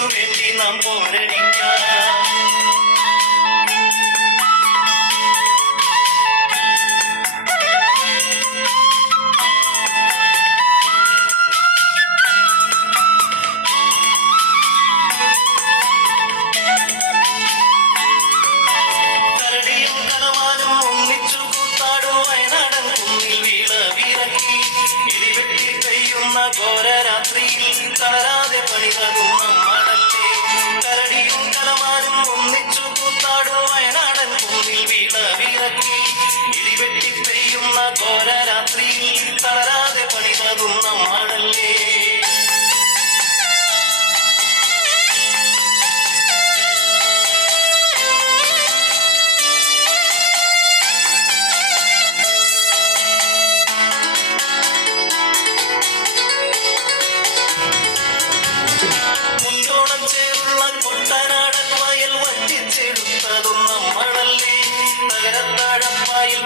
വേണ്ടി നാം പോരടിക്കാം. ഘോരരാത്രിയിൽ തളരാതെ പണിതതും നമ്മളല്ലേ. കരടിയും കലമാനും ഒന്നിച്ചു കൂത്താടും വയനാടൻ കുന്നിൽ വീളവിറക്കി. ഇടിവെട്ടി പെയ്യുന്ന ഘോരരാത്രിയിൽ തളരാതെ പണിതതും നമ്മളല്ലേ.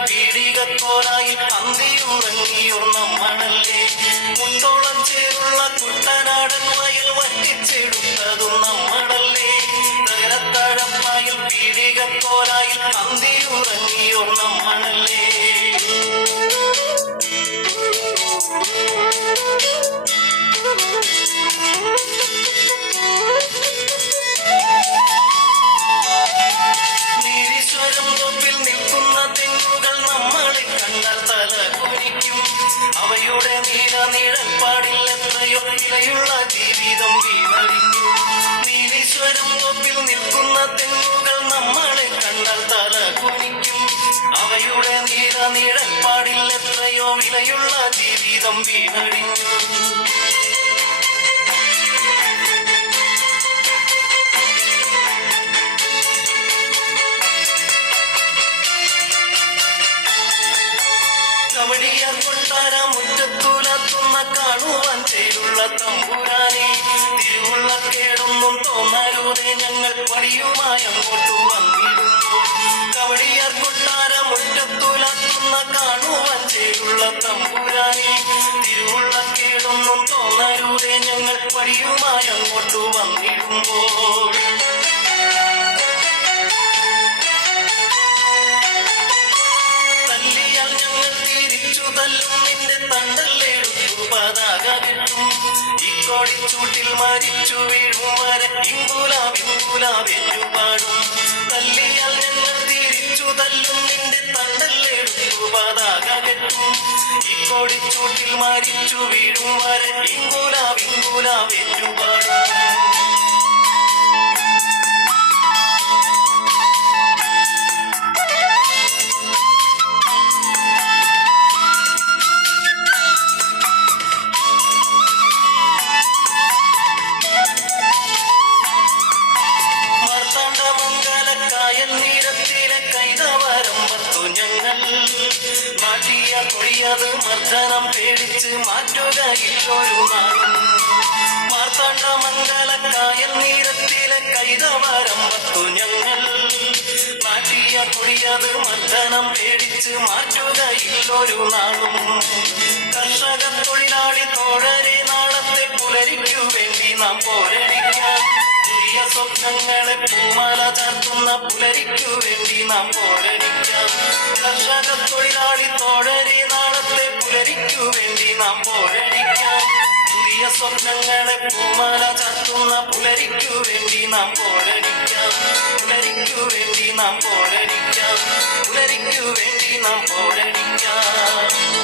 പീഡികത്തോരായി അന്തിയുറങ്ങിയോർ നമ്മളല്ലേ. മുണ്ടോളം ചേരുള്ള കുട്ടനാടൻ വയൽ വറ്റിച്ചെടുത്തതും നമ്മളല്ലേ. നഗരത്താഴപ്പായിൽ പീഡികത്തോരായി അന്തിയുറങ്ങിയോർ നമ്മളല്ലേ. നീരീശ്വരം തൊപ്പിൽ നിൽക്കുന്ന തെങ്ങുകൾ നമ്മളെ കണ്ടാൽ തല കുനിക്കും. അവയുടെ നീല നീഴൽപ്പാടിൽ എത്രയോ ഇലയുള്ള ജീവിതം വീണടിഞ്ഞു. നീലീശ്വരം തൊപ്പിൽ നിൽക്കുന്ന തെങ്ങുകൾ നമ്മളെ കണ്ടാൽ തല കുനിക്കും. അവയുടെ നീല നീഴൽപ്പാടിൽ എത്രയോ വിലയുള്ള ജീവിതം വീണടിഞ്ഞു. കവടിയാർ കൊട്ടാര മുറ്റത്തുലത്തുന്ന കാണുവാൻ ചേരുള്ള തമ്പുരാനെ. തിരുവുള്ള കേടൊന്നും തോന്നരുതേ ഞങ്ങൾ പടിയുമായി അങ്ങോട്ടു വന്നിടുന്നു. കവടിയാർ കൊട്ടാര മുറ്റത്തുലത്തുന്ന കാണുവാൻ ചേരുള്ള തമ്പുരാനെ. തിരുവുള്ള കേടൊന്നും തോന്നരുതേ ഞങ്ങൾ പടിയുമായി അങ്ങോട്ടു വന്നിടുമ്പോൾ. തല്ലും നിന്റെ തണ്ടല്ലെടുത്തു പതാക കിട്ടും. ഇക്കോടിച്ചൂട്ടിൽ മരിച്ചു വീഴും വരെ ഇങ്കുലാവിങ്കുലാവെന്നു പാടും. തല്ലിയാൽ ഞങ്ങൾ തിരിച്ചു തല്ലും നിന്റെ തണ്ടല്ലെടുത്തു പതാക കെട്ടും. ഇക്കോടിച്ചൂട്ടിൽ മരിച്ചു വീഴും വരെ ഇങ്കുലാവിങ്കുലാവെന്നു പാടും. കൊടിയത് മർദ്ദനം പേടിച്ച് മാറ്റുകയില്ലൊരു നാളും. മാർത്താണ്ഡ മംഗലക്കായൽ നീരത്തിലെ കൈതവരമ്പത്തു ഞങ്ങൾ. നാട്ടിയ കൊടിയത് മർദ്ദനം പേടിച്ച് മാറ്റുകയില്ലൊരു നാളും. കർഷക തൊഴിലാളി തോഴരെ നാളത്തെ പുലരിക്കു വേണ്ടി നാം പോരടിക്കാം. പുതിയ സ്വപ്നങ്ങളെ പൂമാല ചാർത്തുന്ന പുലരിക്കു വേണ്ടി നാം പോരടിക്കാം. കർഷക തൊഴിലാളി തോഴരെ നാളത്തെ പുലരിക്കു വേണ്ടി നാം പോരടിക്കാം. പുതിയ സ്വപ്നങ്ങളെ പൂമാല ചാർത്തുന്ന പുലരിക്കു വേണ്ടി നാം പോരടിക്കാം. പുലരിക്കു വേണ്ടി നാം പോരടിക്കാം. പുലരിക്കു വേണ്ടി നാം പോരടിക്കാം.